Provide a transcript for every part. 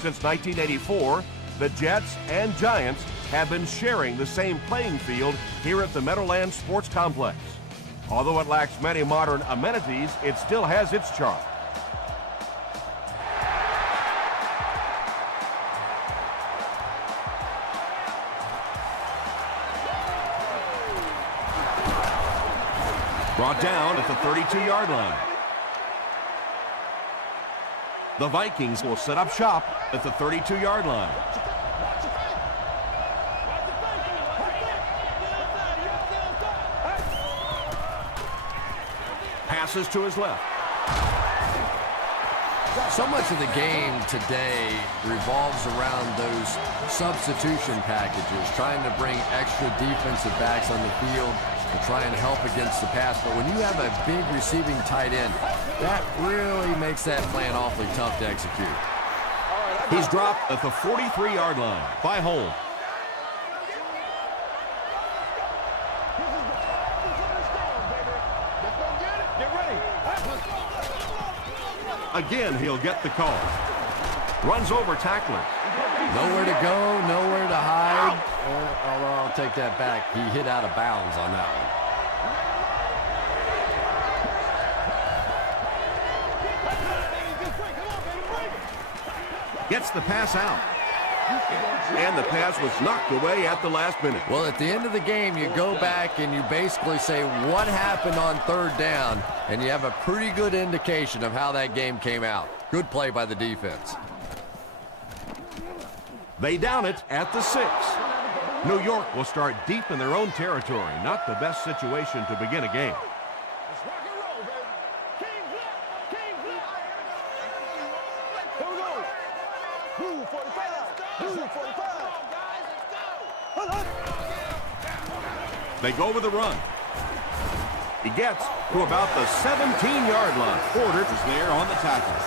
Since 1984, the Jets and Giants have been sharing the same playing field here at the Meadowlands Sports Complex. Although it lacks many modern amenities, it still has its charm. Brought down at the 32-yard line. The Vikings will set up shop at the 32-yard line. Passes to his left. So much of the game today revolves around those substitution packages, trying to bring extra defensive backs on the field to try and help against the pass. But when you have a big receiving tight end, that really makes that plan awfully tough to execute. He's dropped at the 43-yard line by Holmes. Again, he'll get the call. Runs over tacklers. Nowhere to go, nowhere to hide. Although I'll take that back. He hit out of bounds on that one. Gets the pass out. And the pass was knocked away at the last minute. Well, at the end of the game, you go back and you basically say what happened on third down, and you have a pretty good indication of how that game came out. Good play by the defense. They down it at the 6. New York will start deep in their own territory. Not the best situation to begin a game. They go with the run. He gets to about the 17-yard line. Porter is there on the tackle.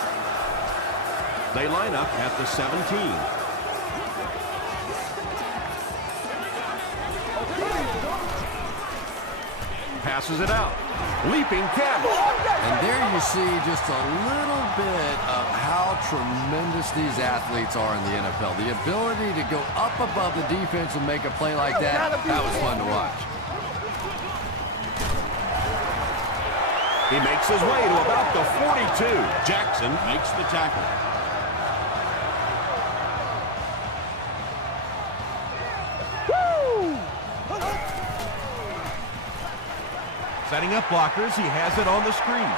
They line up at the 17. Passes it out. Leaping catch. And there you see just a little bit of how tremendous these athletes are in the NFL. The ability to go up above the defense and make a play like that, that was fun to watch. He makes his way to about the 42. Jackson makes the tackle. Setting up blockers, he has it on the screen.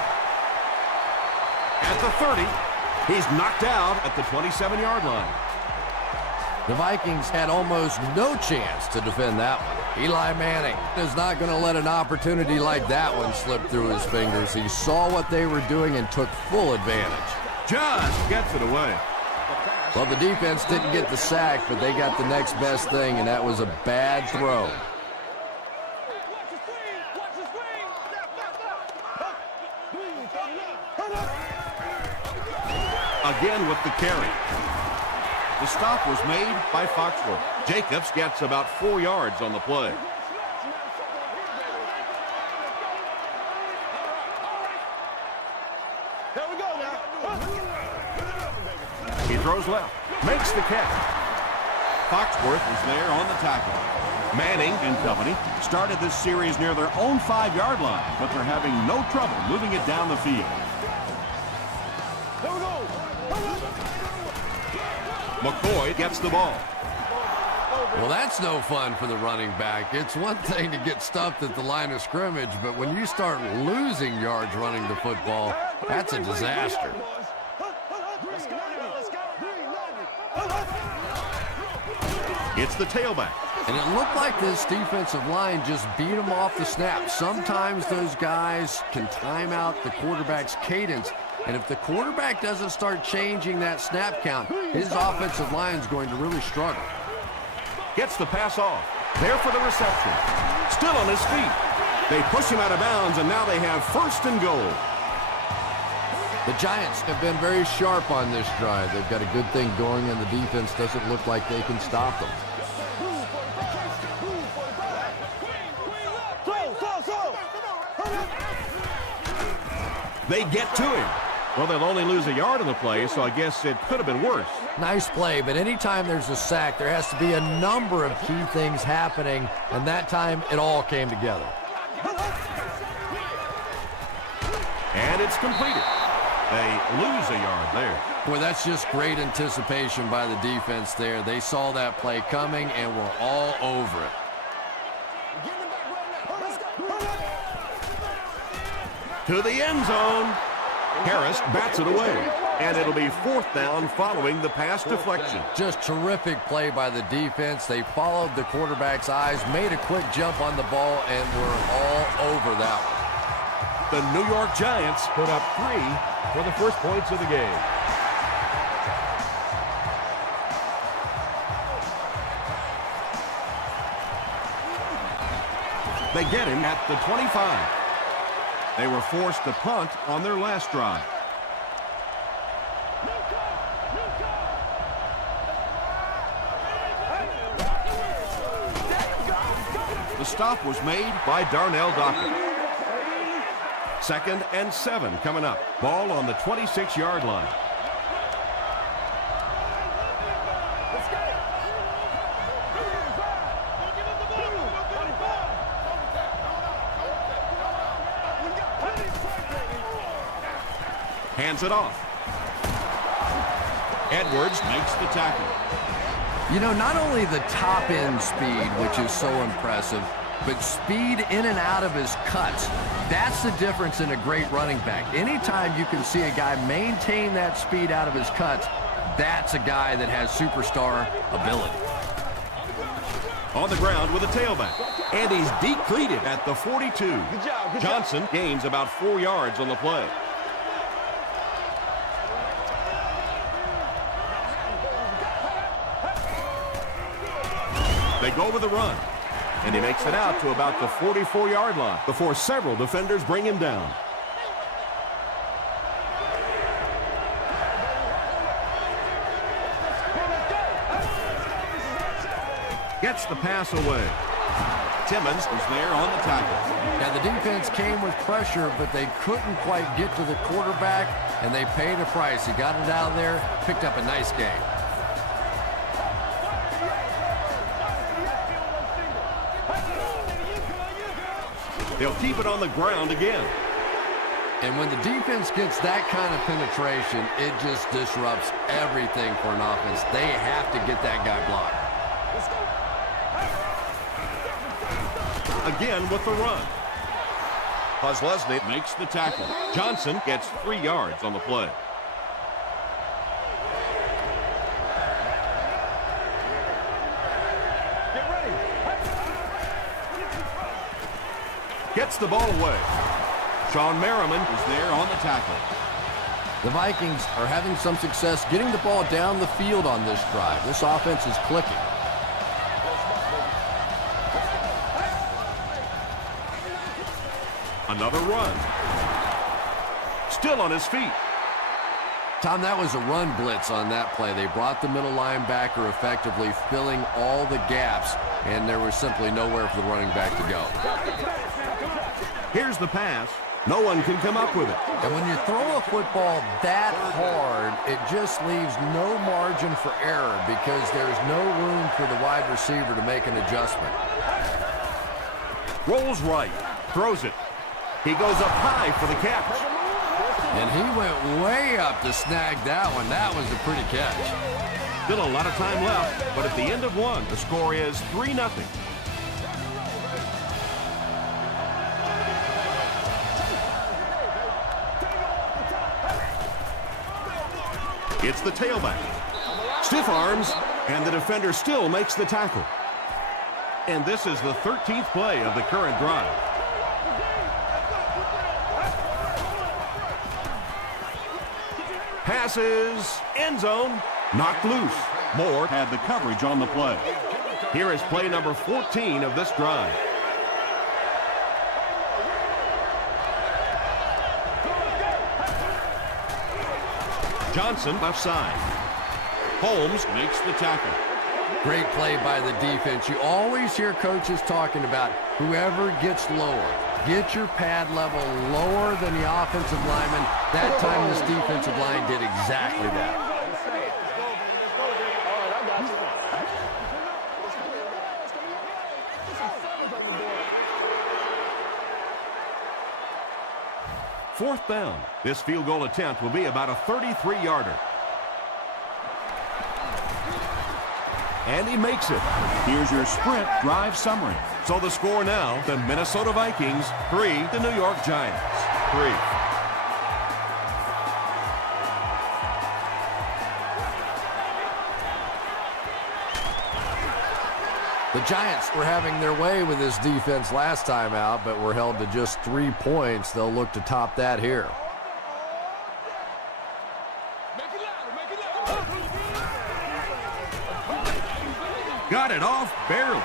At the 30, he's knocked out at the 27-yard line. The Vikings had almost no chance to defend that one. Eli Manning is not going to let an opportunity like that one slip through his fingers. He saw what they were doing and took full advantage. Just gets it away. Well, the defense didn't get the sack, but they got the next best thing, and that was a bad throw. Again with the carry. The stop was made by Foxworth. Jacobs gets about 4 yards on the play. He throws left, makes the catch. Foxworth is there on the tackle. Manning and company started this series near their own 5-yard line, but they're having no trouble moving it down the field. McCoy gets the ball. Well, that's no fun for the running back. It's one thing to get stuffed at the line of scrimmage, but when you start losing yards running the football, that's a disaster. It's the tailback. And it looked like this defensive line just beat them off the snap. Sometimes those guys can time out the quarterback's cadence. And if the quarterback doesn't start changing that snap count, his offensive line is going to really struggle. Gets the pass off. There for the reception. Still on his feet. They push him out of bounds, and now they have 1st and goal. The Giants have been very sharp on this drive. They've got a good thing going, and the defense doesn't look like they can stop them. They get to him. Well, they'll only lose a yard on the play, so I guess it could have been worse. Nice play, but anytime there's a sack, there has to be a number of key things happening, and that time it all came together. And it's completed. They lose a yard there. Boy, that's just great anticipation by the defense there. They saw that play coming and were all over it. To the end zone. Harris bats it away. And it'll be 4th down following the pass deflection. Just terrific play by the defense. They followed the quarterback's eyes, made a quick jump on the ball, and were all over that one. The New York Giants put up 3 for the first points of the game. They get him at the 25. They were forced to punt on their last drive. The stop was made by Darnell Dockett. 2nd and 7 coming up. Ball on the 26-yard line. Hands it off. Edwards makes the tackle. You know, not only the top-end speed, which is so impressive, but speed in and out of his cuts. That's the difference in a great running back. Anytime you can see a guy maintain that speed out of his cuts, that's a guy that has superstar ability. On the ground with a tailback. And he's depleted at the 42. Good job. Johnson gains about 4 yards on the play. They go with the run. And he makes it out to about the 44-yard line before several defenders bring him down. Gets the pass away. Timmons was there on the tackle. Now, the defense came with pressure, but they couldn't quite get to the quarterback, and they paid a price. He got it out there, picked up a nice game. They'll keep it on the ground again. And when the defense gets that kind of penetration, it just disrupts everything for an offense. They have to get that guy blocked. Again with the run. Kozlesny makes the tackle. Johnson gets 3 yards on the play. Gets the ball away. Sean Merriman is there on the tackle. The Vikings are having some success getting the ball down the field on this drive. This offense is clicking. Another run. Still on his feet. Tom, that was a run blitz on that play. They brought the middle linebacker effectively, filling all the gaps, and there was simply nowhere for the running back to go. Here's the pass. No one can come up with it. And when you throw a football that hard, it just leaves no margin for error because there's no room for the wide receiver to make an adjustment. Rolls right. Throws it. He goes up high for the catch. And he went way up to snag that one. That was a pretty catch. Still a lot of time left, but at the end of one, the score is 3-0. It's the tailback. Stiff arms, and the defender still makes the tackle. And this is the 13th play of the current drive. Passes, end zone, knocked loose. Moore had the coverage on the play. Here is play number 14 of this drive. Johnson left side. Holmes makes the tackle. Great play by the defense. You always hear coaches talking about whoever gets lower. Get your pad level lower than the offensive lineman. That time this defensive line did exactly that. Fourth down. This field goal attempt will be about a 33-yarder. And he makes it. Here's your sprint drive summary. So the score now, the Minnesota Vikings 3, the New York Giants 3. The Giants were having their way with this defense last time out, but were held to just 3 points. They'll look to top that here. Got it off barely.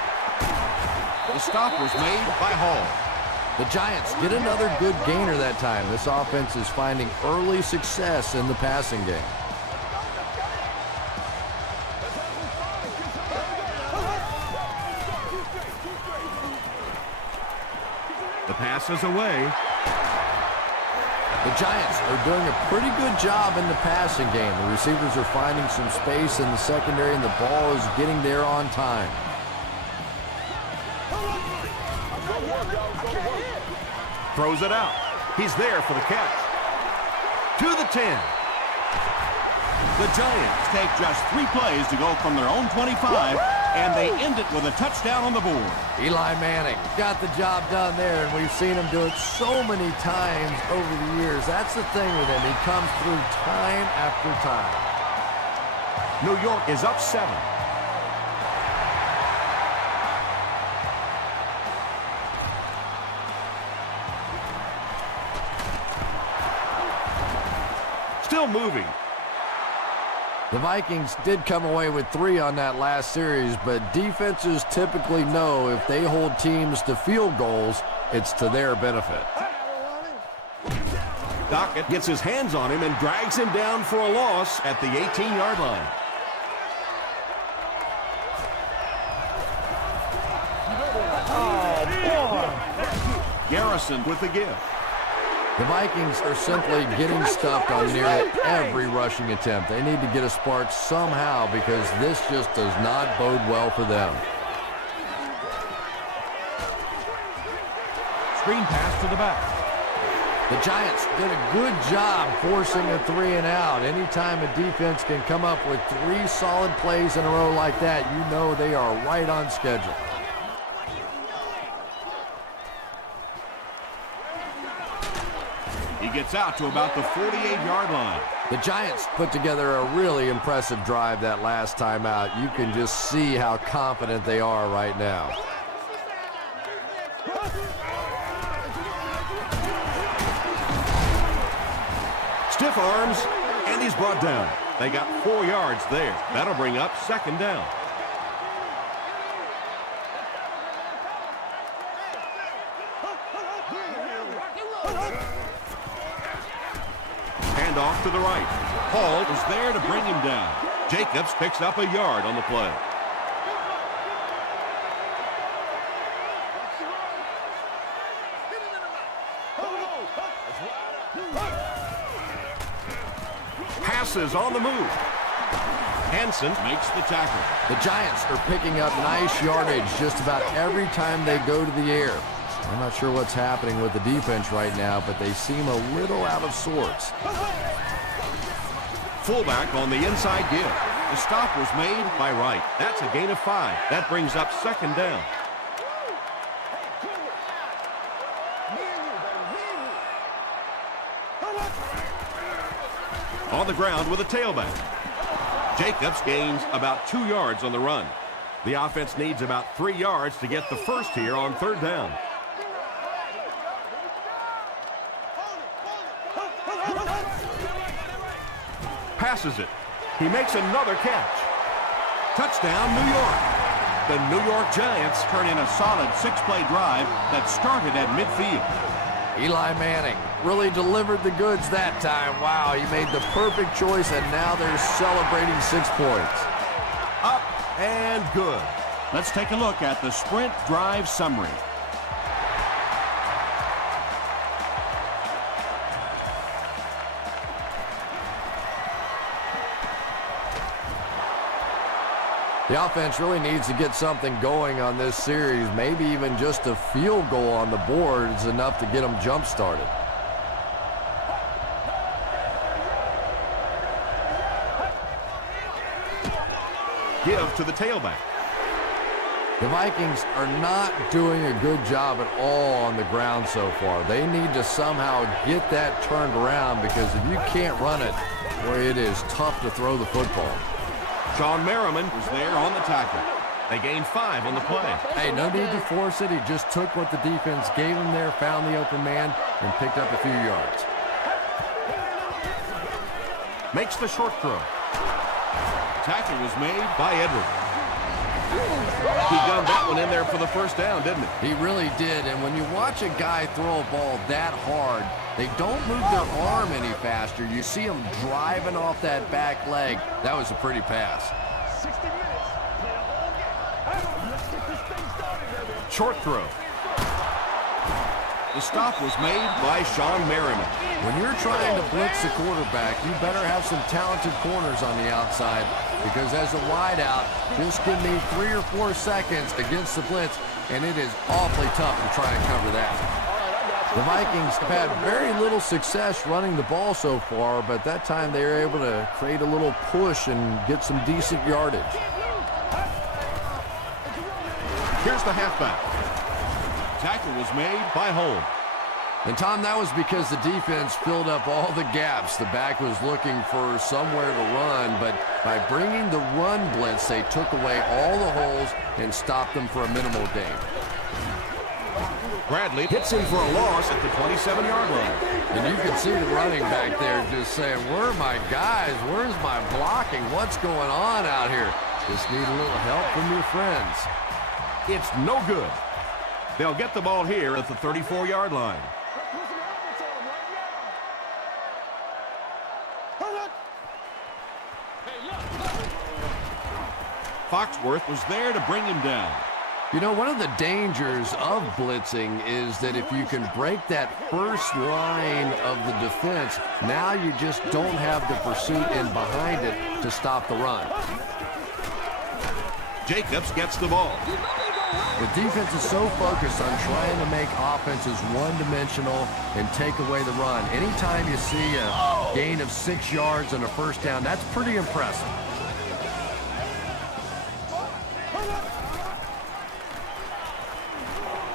The stop was made by Hall. The Giants get another good gainer that time. This offense is finding early success in the passing game. The pass is away. The Giants are doing a pretty good job in the passing game. The receivers are finding some space in the secondary, and the ball is getting there on time. Throws it out. He's there for the catch. To the 10. The Giants take just 3 plays to go from their own 25, and they end it with a touchdown on the board. Eli Manning got the job done there, and we've seen him do it so many times over the years. That's the thing with him. He comes through time after time. New York is up 7. Still moving. The Vikings did come away with 3 on that last series, but defenses typically know if they hold teams to field goals, it's to their benefit. Dockett gets his hands on him and drags him down for a loss at the 18-yard line. Garrison with the give. The Vikings are simply getting stuffed on nearly every rushing attempt. They need to get a spark somehow because this just does not bode well for them. Screen pass to the back. The Giants did a good job forcing a 3 and out. Anytime a defense can come up with 3 solid plays in a row like that, you know they are right on schedule. He gets out to about the 48-yard line. The Giants put together a really impressive drive that last time out. You can just see how confident they are right now. Stiff arms, and he's brought down. They got 4 yards there. That'll bring up 2nd down. Hand off to the right. Hall is there to bring him down. Jacobs picks up a yard on the play. Passes on the move. Hansen makes the tackle. The Giants are picking up nice yardage just about every time they go to the air. I'm not sure what's happening with the defense right now, but they seem a little out of sorts. Fullback on the inside give. The stop was made by Wright. That's a gain of 5. That brings up 2nd down. On the ground with a tailback. Jacobs gains about 2 yards on the run. The offense needs about 3 yards to get the first here on 3rd down. Passes it. He makes another catch. Touchdown, New York. The New York Giants turn in a solid 6-play drive that started at midfield. Eli Manning really delivered the goods that time. Wow, he made the perfect choice, and now they're celebrating 6 points. Up and good. Let's take a look at the sprint drive summary. The offense really needs to get something going on this series. Maybe even just a field goal on the board is enough to get them jump-started. Give to the tailback. The Vikings are not doing a good job at all on the ground so far. They need to somehow get that turned around, because if you can't run it, boy, it is tough to throw the football. Sean Merriman was there on the tackle. They gained 5 on the play. Hey, no need to force it. He just took what the defense gave him there, found the open man, and picked up a few yards. Makes the short throw. Tackle was made by Edwards. He gunned that one in there for the first down, didn't he? He really did, and when you watch a guy throw a ball that hard, they don't move their arm any faster. You see them driving off that back leg. That was a pretty pass. 60 minutes. Play a whole game. Let's get this thing started, baby. Short throw. The stop was made by Sean Merriman. When you're trying to blitz the quarterback, you better have some talented corners on the outside, because as a wideout, just give me 3 or 4 seconds against the blitz, and it is awfully tough to try and cover that. The Vikings have had very little success running the ball so far, but that time they were able to create a little push and get some decent yardage. Here's the halfback. Tackle was made by Holmes. And, Tom, that was because the defense filled up all the gaps. The back was looking for somewhere to run, but by bringing the run blitz, they took away all the holes and stopped them for a minimal gain. Bradley hits him for a loss at the 27-yard line. And you can see the running back there just saying, where are my guys? Where's my blocking? What's going on out here? Just need a little help from your friends. It's no good. They'll get the ball here at the 34-yard line. Foxworth was there to bring him down. You know, one of the dangers of blitzing is that if you can break that first line of the defense, now you just don't have the pursuit in behind it to stop the run. Jacobs gets the ball. The defense is so focused on trying to make offenses one-dimensional and take away the run. Anytime you see a gain of 6 yards and a first down, that's pretty impressive.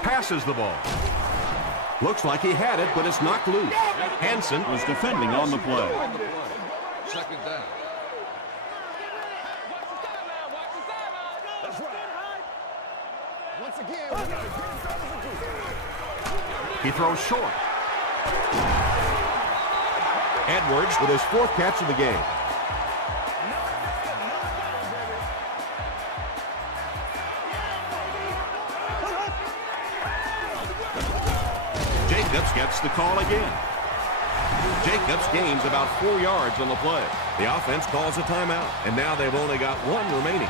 Passes the ball. Looks like he had it, but it's knocked loose. Hansen was defending on the play. Second down. Once again, He throws short. Edwards with his 4th catch of the game. Jacobs gets the call again. Jacobs gains about 4 yards on the play. The offense calls a timeout, and now they've only got 1 remaining.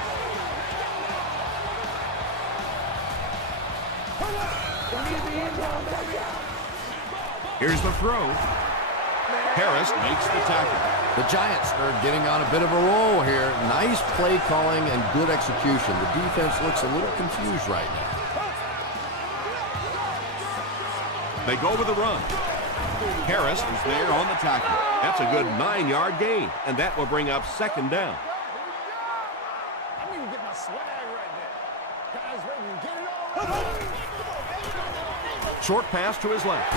Here's the throw. Harris makes the tackle. The Giants are getting on a bit of a roll here. Nice play calling and good execution. The defense looks a little confused right now. They go with the run. Harris is there on the tackle. That's a good 9-yard gain, and that will bring up 2nd down. I need to get my swag right there. Guys, ready to get it on. Short pass to his left.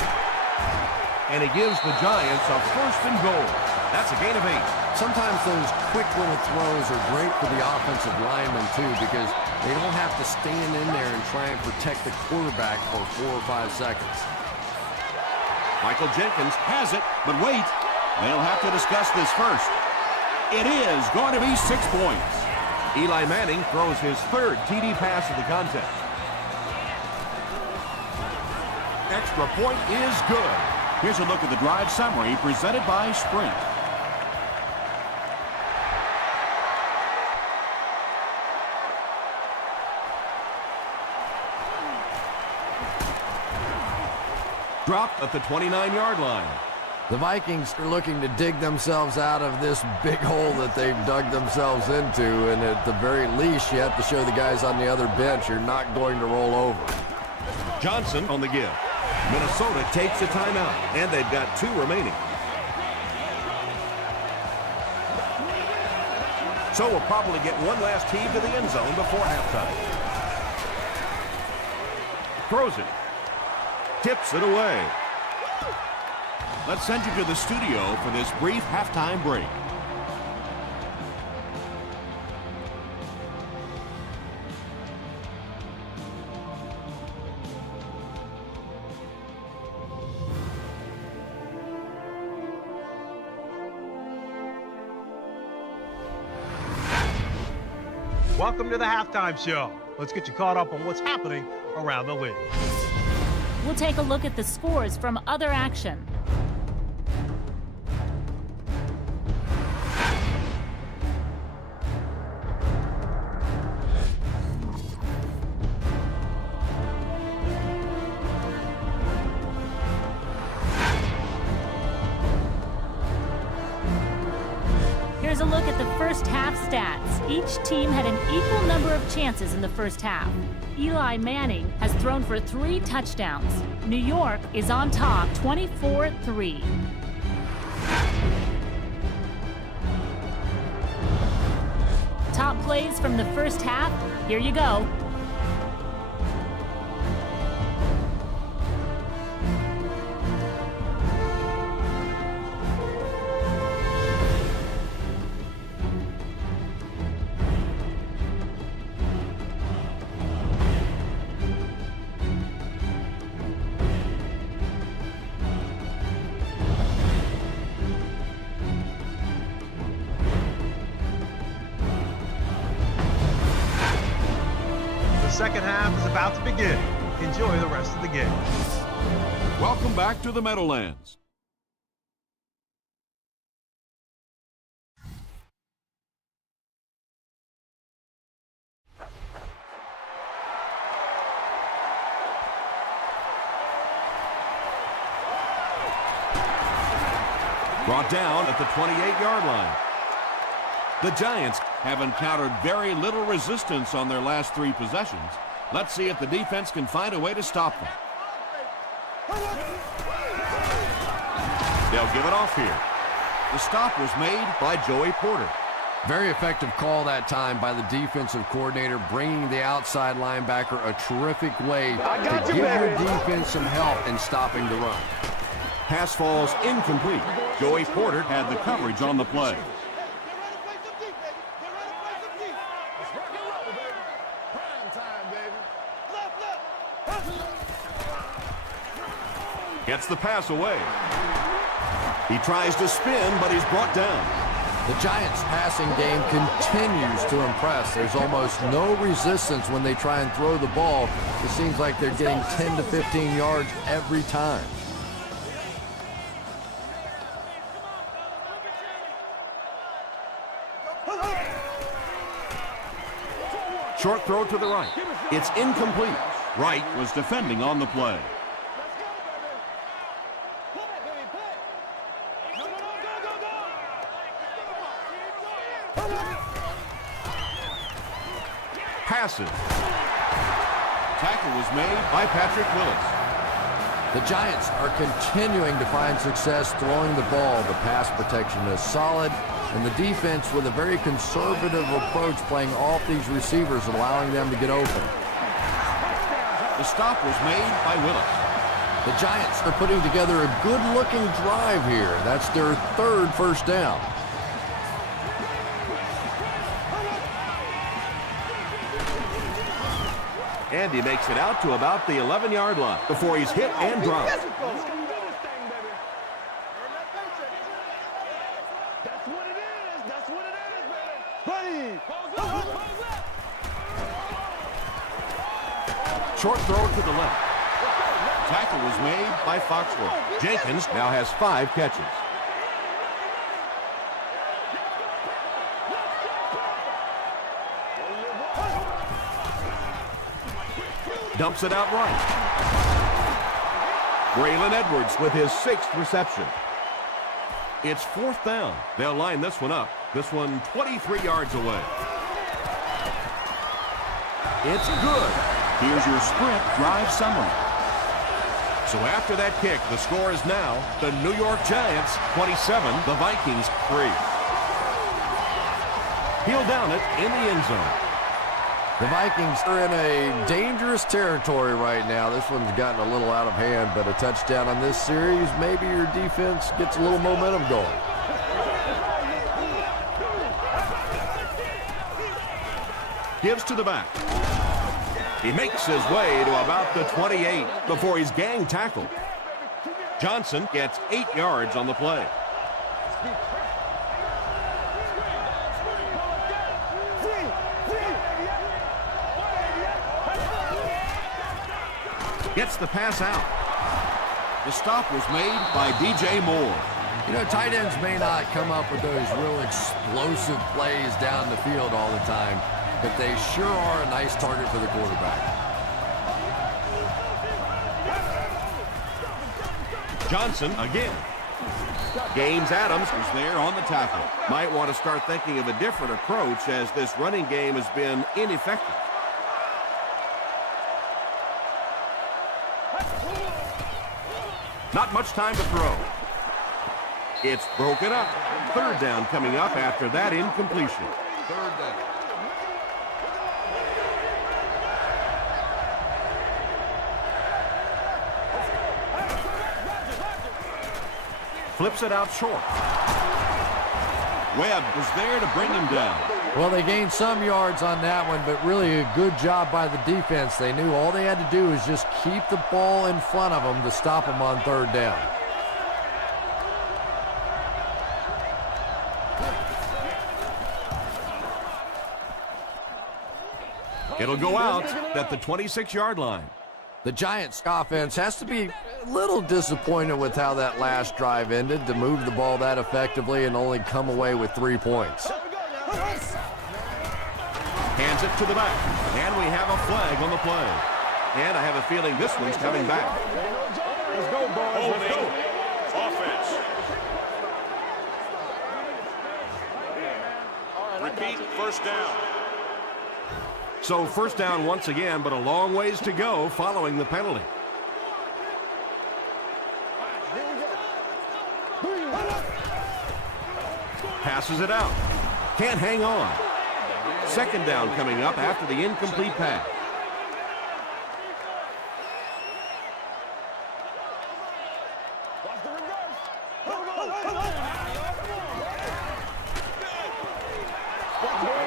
And he gives the Giants a 1st and goal. That's a gain of 8. Sometimes those quick little throws are great for the offensive linemen, too, because they don't have to stand in there and try and protect the quarterback for 4 or 5 seconds. Michael Jenkins has it, but wait. They'll have to discuss this first. It is going to be 6 points. Eli Manning throws his 3rd TD pass of the contest. Extra point is good. Here's a look at the drive summary presented by Sprint. Dropped at the 29-yard line. The Vikings are looking to dig themselves out of this big hole that they've dug themselves into, and at the very least, you have to show the guys on the other bench you're not going to roll over. Johnson on the give. Minnesota takes a timeout, and they've got 2 remaining. So we'll probably get one last heave to the end zone before halftime. Throws it. Tips it away. Let's send you to the studio for this brief halftime break. Welcome to the halftime show. Let's get you caught up on what's happening around the league. We'll take a look at the scores from other action. Here's a look at the first half stats. Each team had an equal number of chances in the first half. Eli Manning has thrown for 3 touchdowns. New York is on top, 24-3. Top plays from the first half. Here you go. The second half is about to begin. Enjoy the rest of the game. Welcome back to the Meadowlands. Brought down at the 28-yard line. The Giants have encountered very little resistance on their last 3 possessions. Let's see if the defense can find a way to stop them. They'll give it off here. The stop was made by Joey Porter. Very effective call that time by the defensive coordinator, bringing the outside linebacker a terrific way to give your defense some help in stopping the run. Pass falls incomplete. Joey Porter had the coverage on the play. Gets the pass away. He tries to spin, but he's brought down. The Giants' passing game continues to impress. There's almost no resistance when they try and throw the ball. It seems like they're getting 10 to 15 yards every time. Short throw to the right. It's incomplete. Wright was defending on the play. Passes. Tackle was made by Patrick Willis. The Giants are continuing to find success throwing the ball. The pass protection is solid, and the defense with a very conservative approach playing off these receivers, allowing them to get open. The stop was made by Willis. The Giants are putting together a good-looking drive here. That's their 3rd first down. And he makes it out to about the 11-yard line before he's hit and dropped. That's what it is. That's what it is, baby. Short throw to the left. Tackle was made by Foxworth. Jenkins now has 5 catches. Dumps it out right. Braylon Edwards with his 6th reception. It's 4th down. They'll line this one up. This one 23 yards away. It's good. Here's your sprint drive summary. So after that kick, the score is now the New York Giants 27, the Vikings 3. He'll down it in the end zone. The Vikings are in a dangerous territory right now. This one's gotten a little out of hand, but a touchdown on this series, maybe your defense gets a little momentum going. Gives to the back. He makes his way to about the 28 before he's gang tackled. Johnson gets 8 yards on the play. Gets the pass out. The stop was made by DJ Moore. You know, tight ends may not come up with those real explosive plays down the field all the time, but they sure are a nice target for the quarterback. Johnson again. James Adams is there on the tackle. Might want to start thinking of a different approach as this running game has been ineffective. Not much time to throw. It's broken up. 3rd down coming up after that incompletion. 3rd down. Flips it out short. Webb was there to bring him down. Well, they gained some yards on that one, but really a good job by the defense. They knew all they had to do was just keep the ball in front of them to stop them on 3rd down. It'll go out at the 26-yard line. The Giants' offense has to be a little disappointed with how that last drive ended, to move the ball that effectively and only come away with 3 points. Hands it to the back, and we have a flag on the play. And I have a feeling this one's coming back. Let's go, boys. Let's go. Offense. Repeat, 1st down. So 1st down once again, but a long ways to go following the penalty. Passes it out. Can't hang on. 2nd down coming up after the incomplete pass.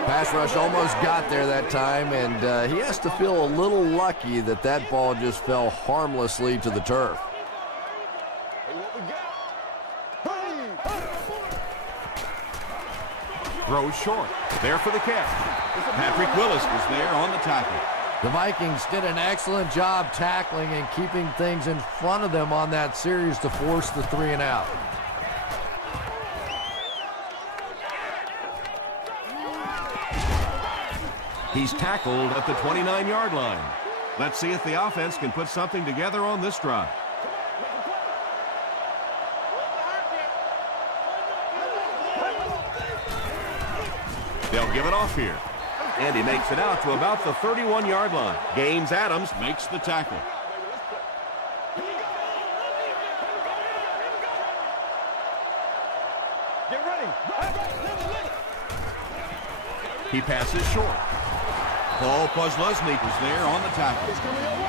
Pass rush almost got there that time, and he has to feel a little lucky that that ball just fell harmlessly to the turf. Throws short. There for the catch. Patrick Willis was there on the tackle. The Vikings did an excellent job tackling and keeping things in front of them on that series to force the 3 and out. He's tackled at the 29-yard line. Let's see if the offense can put something together on this drive. They'll give it off here. And he makes it out to about the 31-yard line. James Adams makes the tackle. Get ready. He passes short. Paul Posluszny was there on the tackle.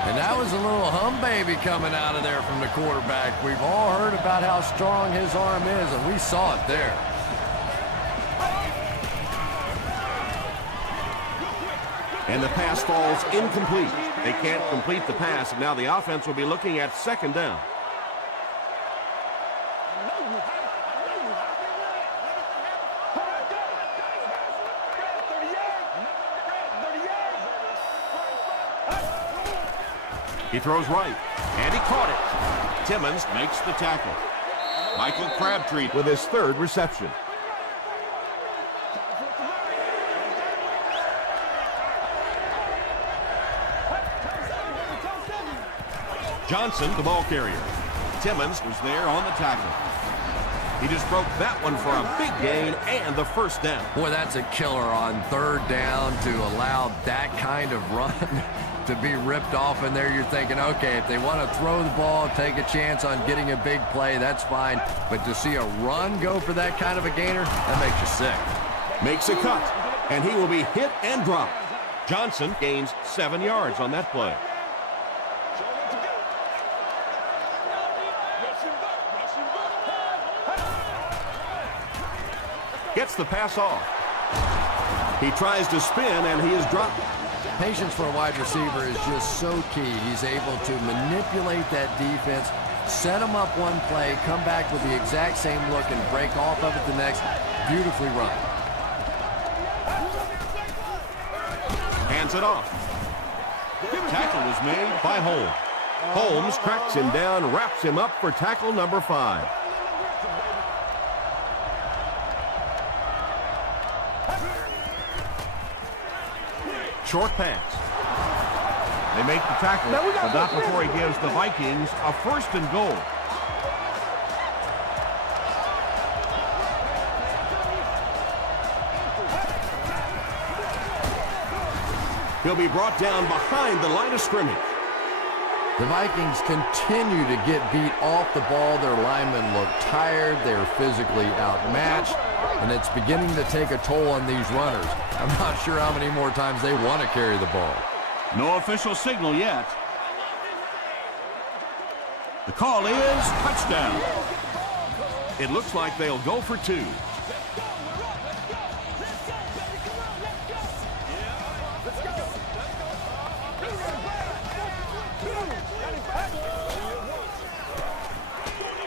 And that was a little hum baby coming out of there from the quarterback. We've all heard about how strong his arm is, and we saw it there. And the pass falls incomplete. They can't complete the pass, and now the offense will be looking at 2nd down. He throws right, and he caught it. Timmons makes the tackle. Michael Crabtree with his 3rd reception. Johnson, the ball carrier. Timmons was there on the tackle. He just broke that one for a big gain and the first down. Boy, that's a killer on third down to allow that kind of run to be ripped off in there. You're thinking, okay, if they want to throw the ball, take a chance on getting a big play, that's fine. But to see a run go for that kind of a gainer, that makes you sick. Makes a cut, and he will be hit and dropped. Johnson gains 7 yards on that play. Gets the pass off. He tries to spin, and he is dropped. Patience for a wide receiver is just so key. He's able to manipulate that defense, set them up one play, come back with the exact same look, and break off of it the next. Beautifully run. Hands it off. Tackle was made by Holmes. Holmes tracks him down, wraps him up for tackle number 5. Short pass. They make the tackle, but not before he gives the Vikings a 1st and goal. He'll be brought down behind the line of scrimmage. The Vikings continue to get beat off the ball. Their linemen look tired. They're physically outmatched, and it's beginning to take a toll on these runners. I'm not sure how many more times they want to carry the ball. No official signal yet. The call is touchdown. It looks like they'll go for 2.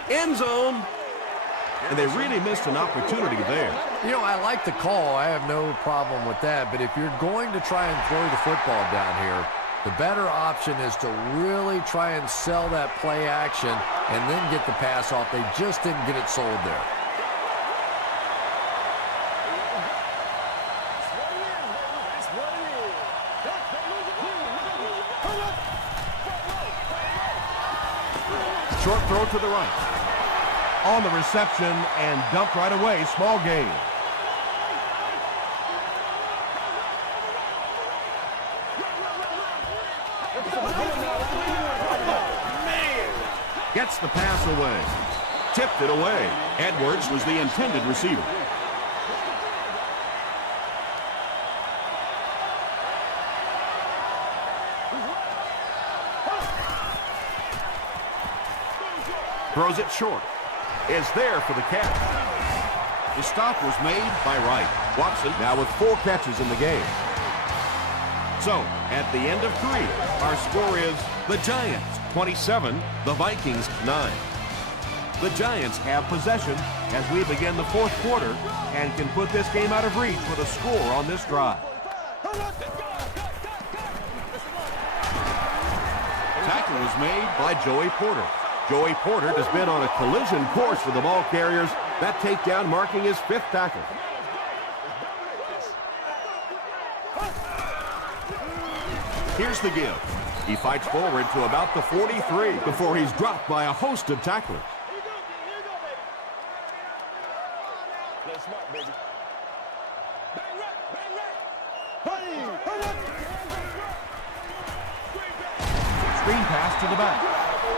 End zone. And they really missed an opportunity there. You know, I like the call. I have no problem with that. But if you're going to try and throw the football down here, the better option is to really try and sell that play action and then get the pass off. They just didn't get it sold there. Short throw to the right. On the reception and dumped right away. Small gain. Gets the pass away. Tipped it away. Edwards was the intended receiver. Throws it short. Is there for the catch. The stop was made by Wright. Watson now with 4 catches in the game. So, at the end of 3, our score is the Giants 27, the Vikings 9. The Giants have possession as we begin the 4th quarter and can put this game out of reach with a score on this drive. Tackle was made by Joey Porter. Joey Porter has been on a collision course with the ball carriers. That takedown marking his 5th tackle. Here's the give. He fights forward to about the 43 before he's dropped by a host of tacklers. Screen pass to the back.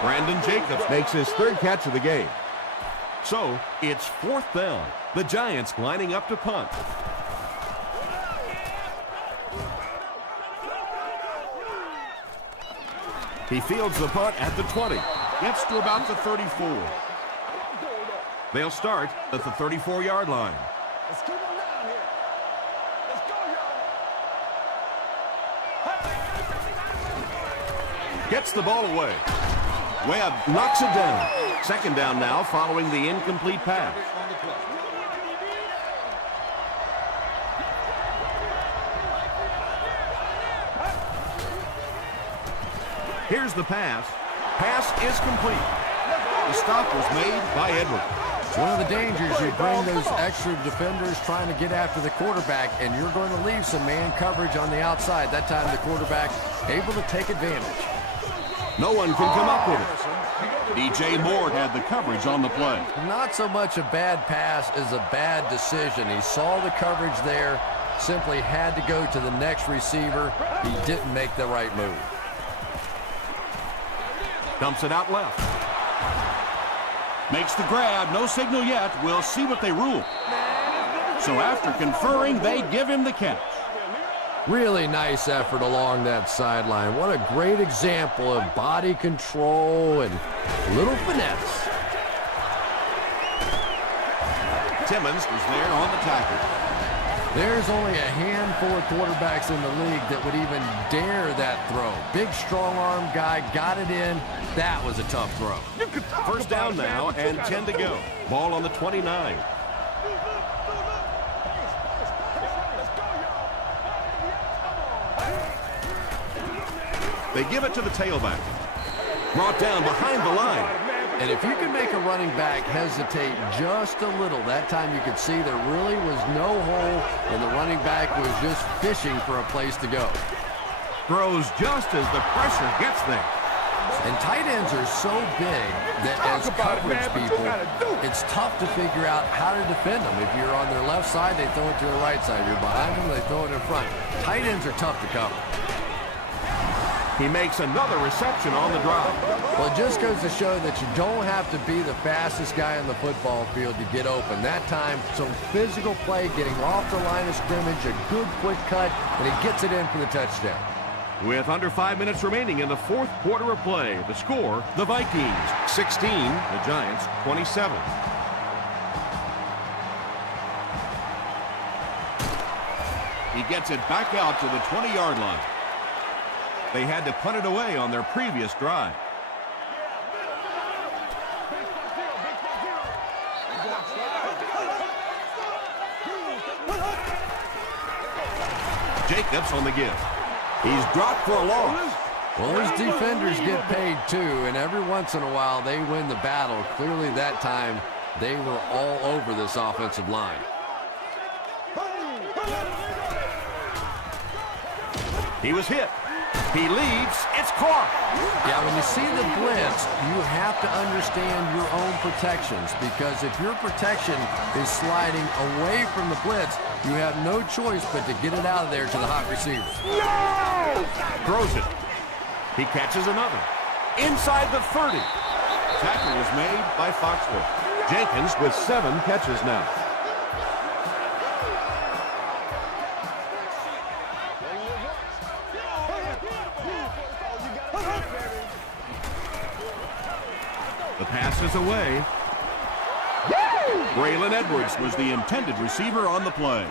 Brandon Jacobs makes his 3rd catch of the game. So, it's 4th down. The Giants lining up to punt. He fields the punt at the 20. Gets to about the 34. They'll start at the 34-yard line. Let's keep them down here. Let's go, y'all. Gets the ball away. Webb knocks it down. 2nd down now following the incomplete pass. Here's the pass. Pass is complete. The stop was made by Edwards. One of the dangers, you bring those extra defenders trying to get after the quarterback, and you're going to leave some man coverage on the outside. That time the quarterback able to take advantage. No one can come up with it. DJ Moore had the coverage on the play. Not so much a bad pass as a bad decision. He saw the coverage there, simply had to go to the next receiver. He didn't make the right move. Dumps it out left. Makes the grab. No signal yet. We'll see what they rule. So after conferring, they give him the catch. Really nice effort along that sideline. What a great example of body control and little finesse. Timmons was there on the tackle. There's only a handful of quarterbacks in the league that would even dare that throw. Big, strong-arm guy got it in. That was a tough throw. First down now and 10 to go. Ball on the 29. They give it to the tailback. Brought down behind the line. And if you can make a running back hesitate just a little, that time you could see there really was no hole and the running back was just fishing for a place to go. Throws just as the pressure gets there. And tight ends are so big that as coverage people, it's tough to figure out how to defend them. If you're on their left side, they throw it to the right side. If you're behind them, they throw it in front. Tight ends are tough to cover. He makes another reception on the drop. Well, it just goes to show that you don't have to be the fastest guy on the football field to get open. That time, some physical play, getting off the line of scrimmage, a good quick cut, and he gets it in for the touchdown. With under 5 minutes remaining in the fourth quarter of play, the score, the Vikings 16, the Giants 27. He gets it back out to the 20-yard line. They had to punt it away on their previous drive. Jacobs on the give. He's dropped for a loss. Well, those defenders get paid too, and every once in a while they win the battle. Clearly that time they were all over this offensive line. He was hit. He leads. It's caught. Yeah, when you see the blitz, you have to understand your own protections, because if your protection is sliding away from the blitz, you have no choice but to get it out of there to the hot receiver. No! Throws it. He catches another. Inside the 30. Tackle was made by Foxworth. Jenkins with 7 catches now. The pass is away. Braylon Edwards was the intended receiver on the play.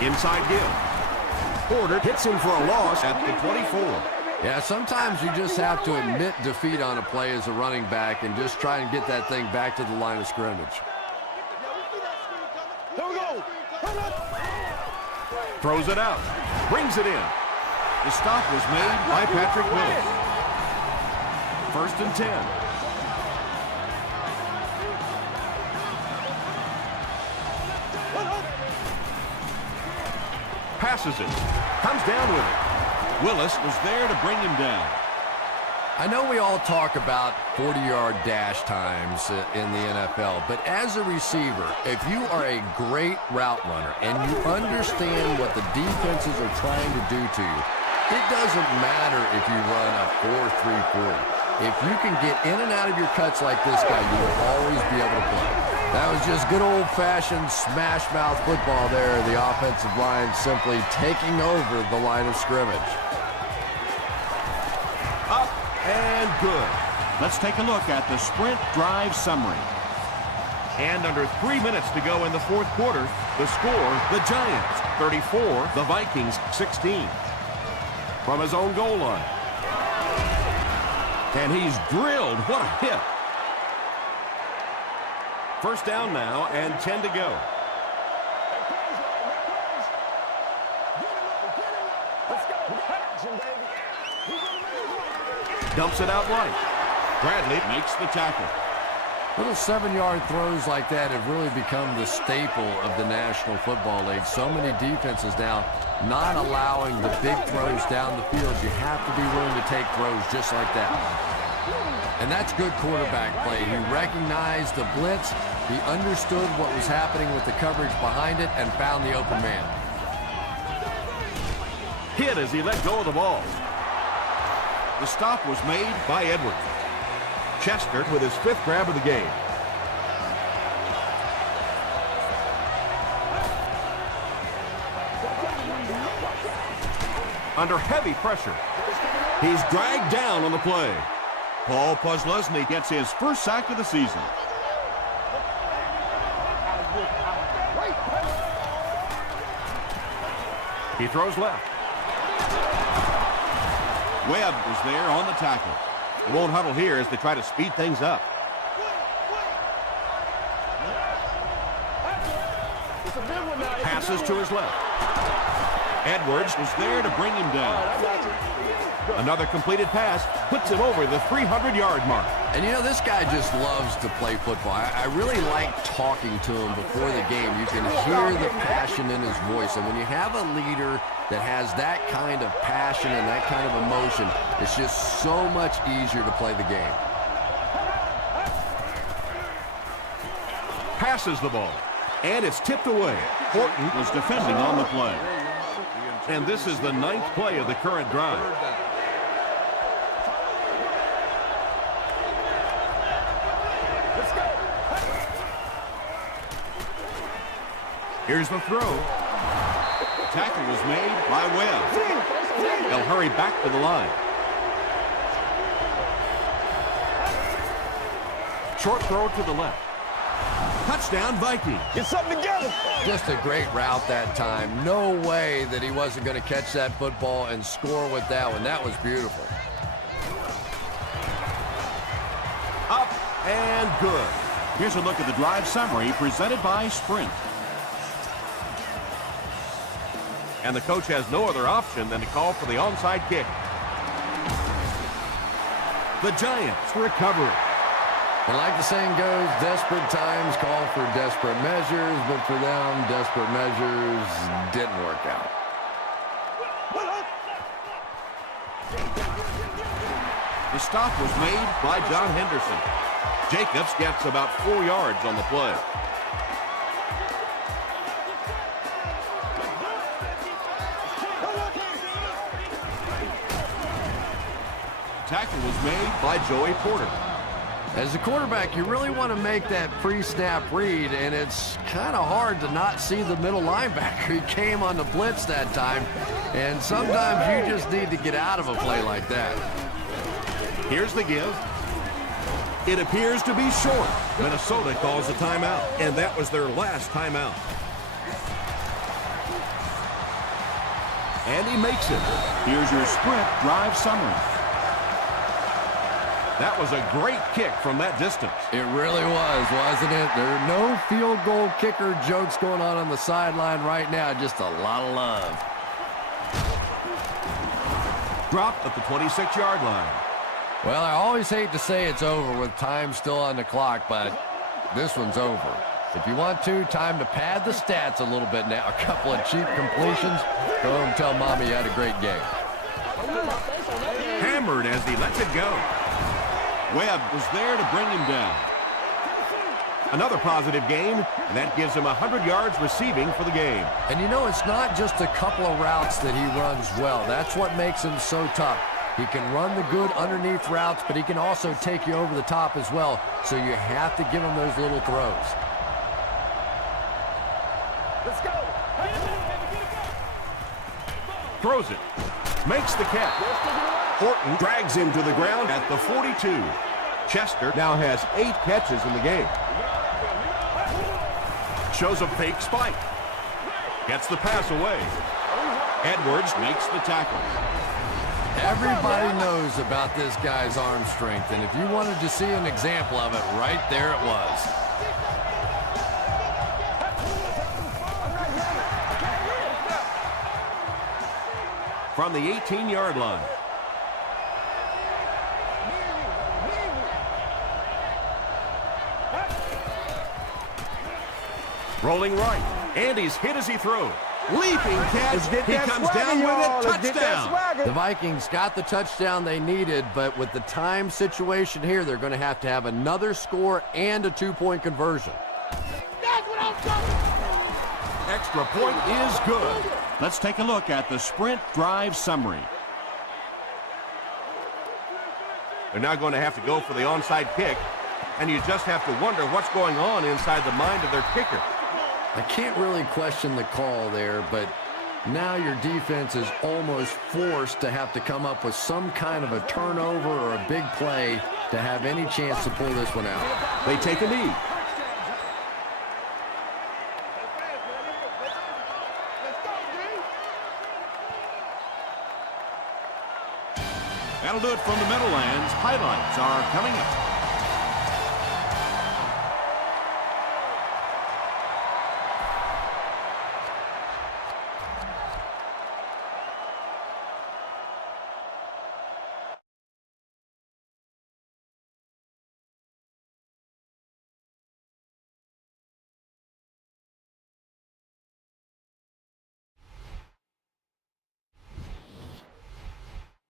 Inside give. Porter hits him for a loss at the 24. Yeah, sometimes you just have to admit defeat on a play as a running back and just try and get that thing back to the line of scrimmage. Throws it out. Brings it in. The stop was made by Patrick Willis. 1st and 10. Passes it. Comes down with it. Willis was there to bring him down. I know we all talk about 40-yard dash times in the NFL, but as a receiver, if you are a great route runner and you understand what the defenses are trying to do to you, it doesn't matter if you run a 4.340. If you can get in and out of your cuts like this guy, you will always be able to play. That was just good old-fashioned smash-mouth football there. The offensive line simply taking over the line of scrimmage. Up and good. Let's take a look at the sprint drive summary. And under 3 minutes to go in the fourth quarter, the score, the Giants 34, the Vikings 16. From his own goal line. And he's drilled. What a hit. First down now and 10 to go. Dumps it out right. Bradley makes the tackle. Little 7-yard throws like that have really become the staple of the National Football League. So many defenses now not allowing the big throws down the field. You have to be willing to take throws just like that. And that's good quarterback play. He recognized the blitz. He understood what was happening with the coverage behind it and found the open man. Hit as he let go of the ball. The stop was made by Edwards. Chester with his 5th grab of the game. Under heavy pressure. He's dragged down on the play. Paul Posluszny gets his first sack of the season. He throws left. Webb is there on the tackle. They won't huddle here as they try to speed things up. Passes to his left. Edwards was there to bring him down. Another completed pass puts him over the 300-yard mark. And you know, this guy just loves to play football. I really like talking to him before the game. You can hear the passion in his voice. And when you have a leader that has that kind of passion and that kind of emotion, it's just so much easier to play the game. Passes the ball, and it's tipped away. Horton was defending on the play. And this is the 9th play of the current drive. Here's the throw. Tackle was made by Webb. They'll hurry back to the line. Short throw to the left. Touchdown, Vikings. Get something together. Just a great route that time. No way that he wasn't going to catch that football and score with that one. That was beautiful. Up and good. Here's a look at the drive summary presented by Sprint. And the coach has no other option than to call for the onside kick. The Giants recover. And like the saying goes, desperate times call for desperate measures, but for them, desperate measures didn't work out. The stop was made by John Henderson. Jacobs gets about 4 yards on the play. Tackle was made by Joey Porter. As a quarterback, you really want to make that pre-snap read, and it's kind of hard to not see the middle linebacker. He came on the blitz that time, and sometimes you just need to get out of a play like that. Here's the give. It appears to be short. Minnesota calls a timeout, and that was their last timeout. And he makes it. Here's your Sprint drive summary. That was a great kick from that distance. It really was, wasn't it? There are no field goal kicker jokes going on the sideline right now. Just a lot of love. Dropped at the 26-yard line. Well, I always hate to say it's over with time still on the clock, but this one's over. If you want to, time to pad the stats a little bit now. A couple of cheap completions. Go home and tell Mommy you had a great game. Hammered as he lets it go. Webb was there to bring him down. Another positive game, and that gives him 100 yards receiving for the game. And you know, it's not just a couple of routes that he runs well. That's what makes him so tough. He can run the good underneath routes, but he can also take you over the top as well. So you have to give him those little throws. Let's go. Throws it. Makes the catch. Horton drags him to the ground at the 42. Chester now has 8 catches in the game. Shows a fake spike. Gets the pass away. Edwards makes the tackle. Everybody knows about this guy's arm strength, and if you wanted to see an example of it, right there it was. From the 18-yard line. Rolling right. And he's hit as he threw. Leaping catch. He comes down with it. Touchdown. The Vikings got the touchdown they needed, but with the time situation here, they're going to have another score and a 2-point conversion. Extra point is good. Let's take a look at the sprint drive summary. They're now going to have to go for the onside kick, and you just have to wonder what's going on inside the mind of their kicker. I can't really question the call there, but now your defense is almost forced to have to come up with some kind of a turnover or a big play to have any chance to pull this one out. They take a knee. That'll do it from the Meadowlands. Highlights are coming up.